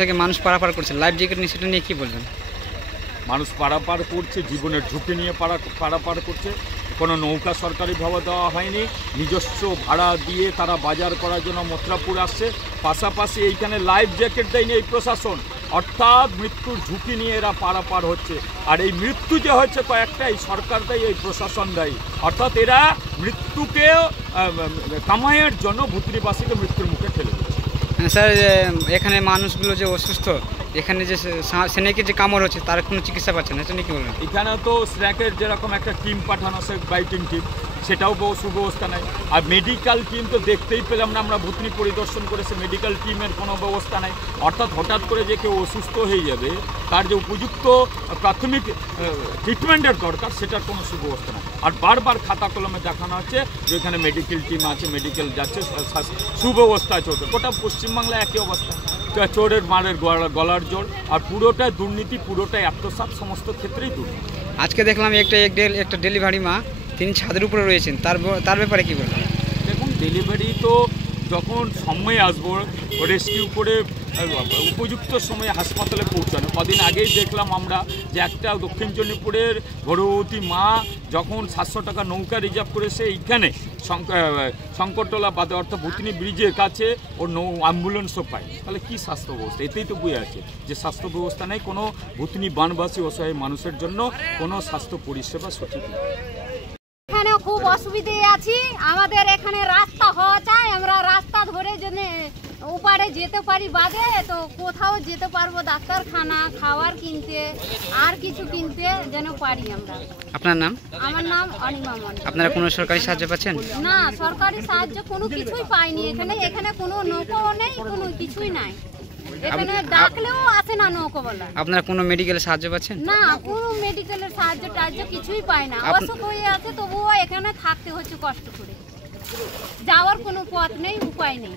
থেকে মানুষ পারাপার করছে, লাইফ জ্যাকেট নিয়ে, সেটা নিয়ে কি বলবেন? মানুষ পারাপার করছে, জীবনের ঝুঁকি নিয়ে পারাপার করছে। কোনো নৌকা সরকারিভাবে দেওয়া হয়নি, নিজস্ব ভাড়া দিয়ে তারা বাজার করার জন্য মথুরাপুর আসছে। পাশাপাশি এইখানে লাইফ জ্যাকেট দেয়নি এই প্রশাসন, অর্থাৎ মৃত্যুর ঝুঁকি নিয়ে এরা পারাপার হচ্ছে। আর এই মৃত্যু যে হচ্ছে কয়েকটা, এই সরকার দেয়, এই প্রশাসন দেয়। অর্থাৎ এরা মৃত্যুকে কামাইয়ের জন্য ভুতুড়িবাসীকে মৃত্যুর মুখে ঠেলে দিচ্ছে। স্যার, এখানে মানুষগুলো যে অসুস্থ, এখানে যে সেনেকে যে কামড় হচ্ছে, তার কোনো চিকিৎসা পাচ্ছে না, এটা নিয়ে কি বলবেন? এখানে তো স্ন্যাকের যেরকম একটা টিম পাঠানো আছে, বাইটিং টিম, সেটাও সুব্যবস্থা নাই। আর মেডিকেল টিম তো দেখতেই পেলাম না, আমরা ভুতনি পরিদর্শন করেছি, মেডিকেল টিমের কোনো ব্যবস্থা নাই। অর্থাৎ হঠাৎ করে যে কেউ অসুস্থ হয়ে যাবে, তার যে উপযুক্ত প্রাথমিক ট্রিটমেন্টের দরকার, সেটার কোনো সুব্যবস্থা নাই। আর বারবার খাতা কলমে দেখানো হচ্ছে যে এখানে মেডিকেল টিম আছে, মেডিকেল যাচ্ছে, সুব্যবস্থা আছে। গোটা পশ্চিমবাংলায় একই অবস্থা, চোরের মারের গলার জোর, আর পুরোটাই দুর্নীতি, পুরোটাই আত্মসাৎ, সমস্ত ক্ষেত্রেই দুর্নীতি। আজকে দেখলাম একটা ডেলিভারি মা, তিনি ছাদের উপরে রয়েছেন, তার ব্যাপারে কি বলবেন? দেখুন, ডেলিভারি তো যখন সময় আসবো রেস্কিউ করে উপযুক্ত সময়ে হাসপাতালে পৌঁছানো। কদিন আগেই দেখলাম আমরা যে একটা দক্ষিণ চণ্ডীপুরের গর্ভবতী মা যখন 700 টাকা নৌকা রিজার্ভ করেছে এইখানে শঙ্করতলা বাদে, অর্থাৎ ভুতনি ব্রিজের কাছে, ওর অ্যাম্বুলেন্সও পায়। তাহলে কী স্বাস্থ্য ব্যবস্থা? এতেই তো বুঝে আছে যে স্বাস্থ্য ব্যবস্থা নেই, কোনো ভুতনি বানবাসী অসহায় মানুষের জন্য কোনো স্বাস্থ্য পরিষেবা সঠিক নেই। এখানে খুব অসুবিধায় আছি, আমাদের এখানে রাস্তা হওয়া চাই, আমরা রাস্তা ধরে যেন ওপারে যেতে পারি, বাদে তো কোথাও যেতে পারবো, ডাক্তারখানা, খাবার কিনতে, আর কিছু কিনতে যেন পারি আমরা। আপনার নাম? আমার নাম অনিমা মন্ডল। আপনারা কোনো সরকারি সাহায্য পাচ্ছেন? না, সরকারি সাহায্য কোনো কিছুই পাইনি। এখানে কোনো নৌকাও নেই, কোনো কিছুই নাই। এখানে ডাকলেও আসে না নৌকাওয়ালা। আপনারা কোনো মেডিকেল সাহায্য পাচ্ছেন? না, কোনো মেডিকেলের সাহায্য টাহায্য কিছুই পাই না। অসুখ হয়ে আছে, তবুও এখানে থাকতে হচ্ছে কষ্ট করে, যাওয়ার কোনো পথ নেই, উপায় নেই।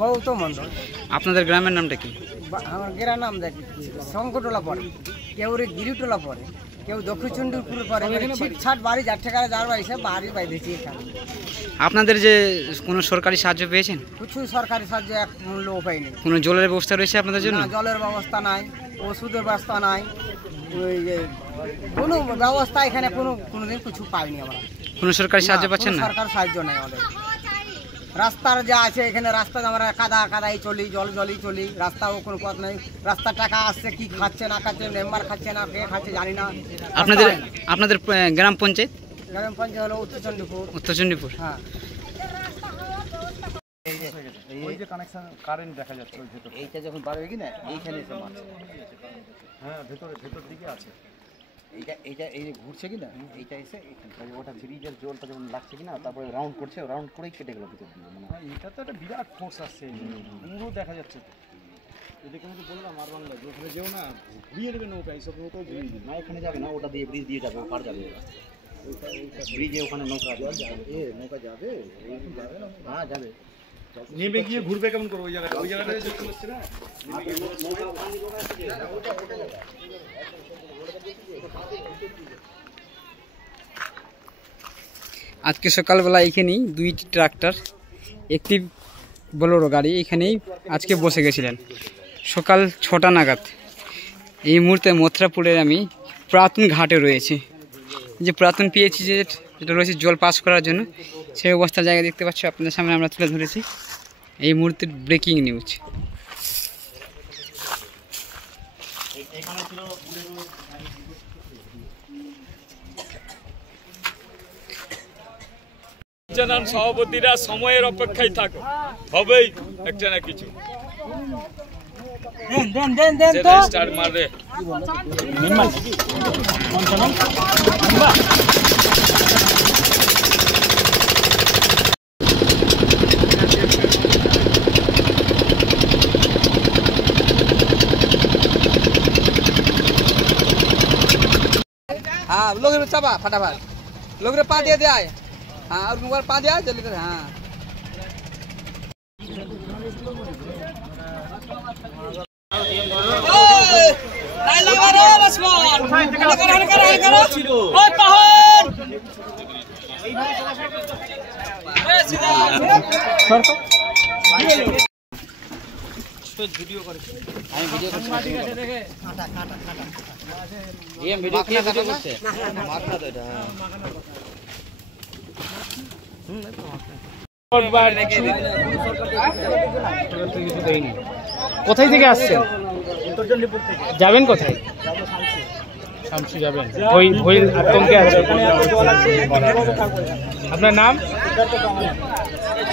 গৌতম মন্ডল। আপনাদের গ্রামের নামটা কি? আমার গ্রামের নাম দেখি শঙ্করটোলা পড়ে, কেউ গিরিটোলা পড়ে, কেউ দক্ষিণ চণ্ডীপুর পড়ে। ছিটছাট বাড়ি, যার ঠেকারা যার বাড়ি, সে বাড়ি বাইরেছি এখানে। আপনাদের যে কোনো সরকারি সাহায্য পেয়েছেন? কিছু সরকারি সাহায্য এক মূল্য উপায় নেই। কোনো জলের ব্যবস্থা রয়েছে আপনাদের জন্য? জলের ব্যবস্থা নাই, ওষুধের ব্যবস্থা নাই, ওই যে কোনো ব্যবস্থা এখানে কোনোদিন কিছু পাইনি আমরা। কোনো সরকারি সাহায্য পাচ্ছেন না? সরকার সাহায্য নেই আমাদের। রাস্তার যা আছে এখানে, রাস্তা আমরা কাদাই চলি, জলই চলি, রাস্তাও কোনো পথ নেই। রাস্তা টাকা আসছে, কি খাচ্ছে না খাচ্ছে, মেম্বার খাচ্ছে না, কে খাচ্ছে জানি না। আপনাদের গ্রাম পঞ্চায়েত? গ্রাম পঞ্চায়েত হলো উত্তর চণ্ডীপুর। উত্তর চণ্ডীপুর, হ্যাঁ। ওই যে কানেকশন কারেন্ট দেখা যাচ্ছে ওই ভেতর, এইটা যখন বার হয়ে কিনা এইখানে এসে মাছ, হ্যাঁ ভেতর দিকে আছে। এইটা এই যে ঘুরছে কিনা, এইটা এসে এখানে ওটা ব্রিজের জলটা যখন লাগছে কিনা, তারপরে রাউন্ড করছে, রাউন্ড করেই কেটে গেল ভিতর দিয়ে। মানে এটা তো একটা বিরাট ফোর্স আসছে, পুরো দেখা যাচ্ছে। এদিকে আমি তো বললাম আর বাংলা ওখানে যেও না, ঘুরিয়ে দেবে নৌকা, এইসব নৌকাও ঘুরিয়ে দেবে না, ওখানে যাবে না, ওটা দিয়ে ব্রিজ দিয়ে যাবে, পার যাবে ব্রিজে, ওখানে নৌকা যাবে, হ্যাঁ যাবে। নেমে গিয়ে ঘুরবে কেমন করে ওই জায়গাটায় দেখতে পাচ্ছি না। আজকে সকালবেলা এখানেই দুইটি ট্রাক্টর, একটি বোলেরো গাড়ি এখানেই আজকে বসে গেছিলেন সকাল 6টা নাগাদ। এই মুহূর্তে মথুরাপুরের আমি পুরাতন ঘাটে রয়েছে, যে পুরাতন পেয়েছি যেটা রয়েছে জল পাস করার জন্য, সেই অবস্থার জায়গা দেখতে পাচ্ছি আপনাদের সামনে আমরা তুলে ধরেছি। এই মুহূর্তে ব্রেকিং নিউজ। সভাপতিরা সময়ের অপেক্ষায় থাকো, হবেই একটা না কিছু। স্টার মারে हाँ, लोग चाबा फटाफट, लोग पा दिया दिया, हाँ, और मोबाइल पा दिया जल्दी कर। हाँ, ভিডিও করছি আমি ভিডিও করছি এম ভিডিও কে ভিডিও করছে মাখনা তো এটা কোথায় থেকে আসছেন? যাবেন কোথায়? শামসি যাবেন? ওই আতঙ্কে আছে। আপনার নাম?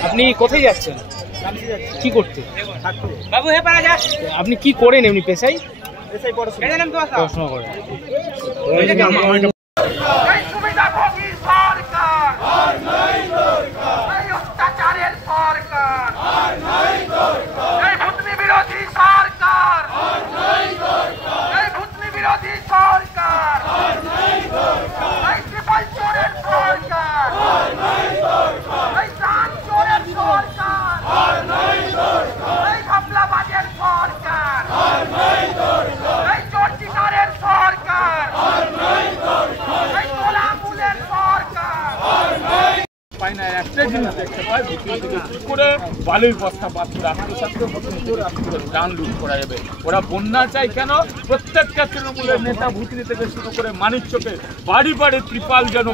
আপনি কোথায় যাচ্ছেন? কি করতে? আপনি কি করেন এমনি পেশায়? পড়াশোনা করেন। একটা জিনিস দেখতে পাই করে বালির বস্তা বাথুর আত্মসাত্র ডান লুট করা যাবে। ওরা বন্যা চাই কেন? প্রত্যেকটা তৃণমূলের নেতা ভুতনি থেকে শুরু করে মানিকচকে বাড়ি বাড়ি ত্রিপাল যেন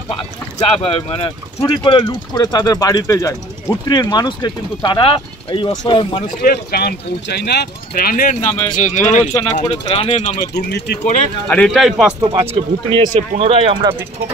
মানে চুরি করে লুট করে তাদের বাড়িতে যায়। ভুতনির মানুষকে কিন্তু তারা এই অসহায় মানুষকে ত্রাণ পৌঁছায় না, ত্রাণের নামে প্ররোচনা করে, ত্রাণের নামে দুর্নীতি করে। আর এটাই বাস্তব। আজকে ভুতনি এসে পুনরায় আমরা বিক্ষোভ